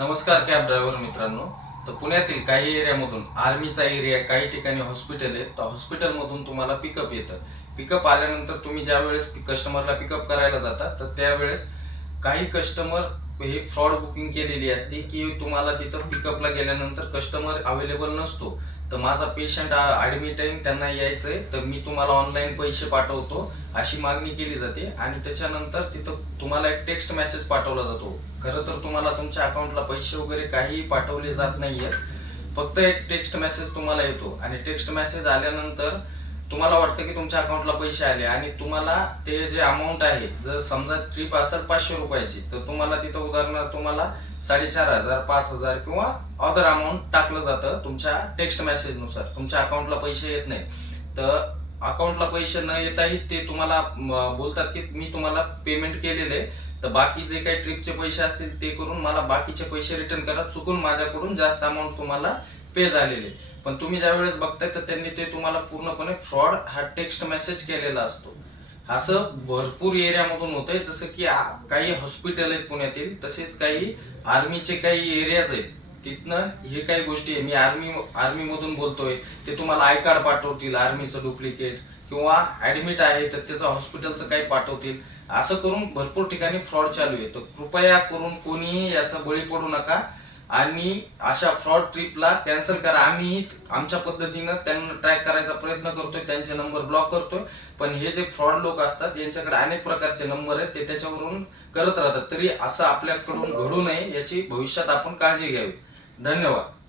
नमस्कार cab driver मित्रांनो. तर पुण्यातील काही एरियामधून आर्मीचा एरिया काही ठिकाणी हॉस्पिटल आहे तर हॉस्पिटलमधून तुम्हाला पिकअप येतं. पिकअप आल्यानंतर तुम्ही ज्या वेळेस कस्टमरला पिकअप करायला जाता तर त्यावेळेस काही कस्टमर हे फ्रॉड बुकिंग केलेली असते की तुम्हाला तिथं पिकअपला गेल्यानंतर कस्टमर अवेलेबल नसतो. तर माझा पेशंट ॲडमिट आहे त्यांना यायचंय. तर मी तुम्हाला ऑनलाईन पैसे पाठवतो. अशी मागणी केली जाते. आणि त्याच्यानंतर तिथं तुम्हाला एक टेक्स्ट मेसेज पाठवला जातो. खरं तर तुम्हाला तुमच्या अकाउंटला पैसे वगैरे काहीही पाठवले जात नाहीयेत. फक्त एक टेक्स्ट मेसेज तुम्हाला येतो. आणि टेक्स्ट मेसेज आल्यानंतर तुम्हाला वाटतं की तुमच्या अकाउंटला पैसे आले आणि तुम्हाला ते जे अमाऊंट आहे जर समजा ट्रिप असेल पाचशे रुपयाची तर तुम्हाला तिथं उदाहरणार्थ तुम्हाला साडेचार हजार पाच हजार किंवा अदर अमाऊंट टाकलं जातं तुमच्या टेक्स्ट मेसेजनुसार तुमच्या अकाउंटला पैसे येत नाही तर अकाउंटला पैसे न येताही ते तुम्हाला बोलतात की मी तुम्हाला पेमेंट केलेले तर बाकी जे काही ट्रिपचे पैसे असतील ते करून मला बाकीचे पैसे रिटर्न करा. चुकून माझ्याकडून जास्त अमाऊंट तुम्हाला पे झालेले पण तुम्ही ज्या वेळेस बघताय तर त्यांनी ते तुम्हाला पूर्णपणे फ्रॉड हा टेक्स्ट मेसेज केलेला असतो. असं भरपूर एरियामधून होतंय जसं की काही हॉस्पिटल आहेत पुण्यातील तसेच काही आर्मीचे काही एरियाज आहेत. तिथनं हे काही गोष्टी आहे. मी आर्मी आर्मी मधून बोलतोय ते तुम्हाला आय कार्ड पाठवतील आर्मीचं डुप्लिकेट किंवा ऍडमिट आहे तर त्याचं हॉस्पिटलचं काही पाठवतील. असं करून भरपूर ठिकाणी फ्रॉड चालू आहे. तर कृपया करून कोणीही याचा बळी पडू नका. आणि अशा फ्रॉड ट्रिपला कॅन्सल करा. आम्ही आमच्या पद्धतीनं त्यांना ट्रॅक करायचा प्रयत्न करतोय त्यांचे नंबर ब्लॉक करतोय. पण हे जे फ्रॉड लोक असतात यांच्याकडे अनेक प्रकारचे नंबर आहेत ते त्याच्यावरून करत राहतात. तरी असं आपल्याकडून घडू नये याची भविष्यात आपण काळजी घ्यावी. धन्यवाद.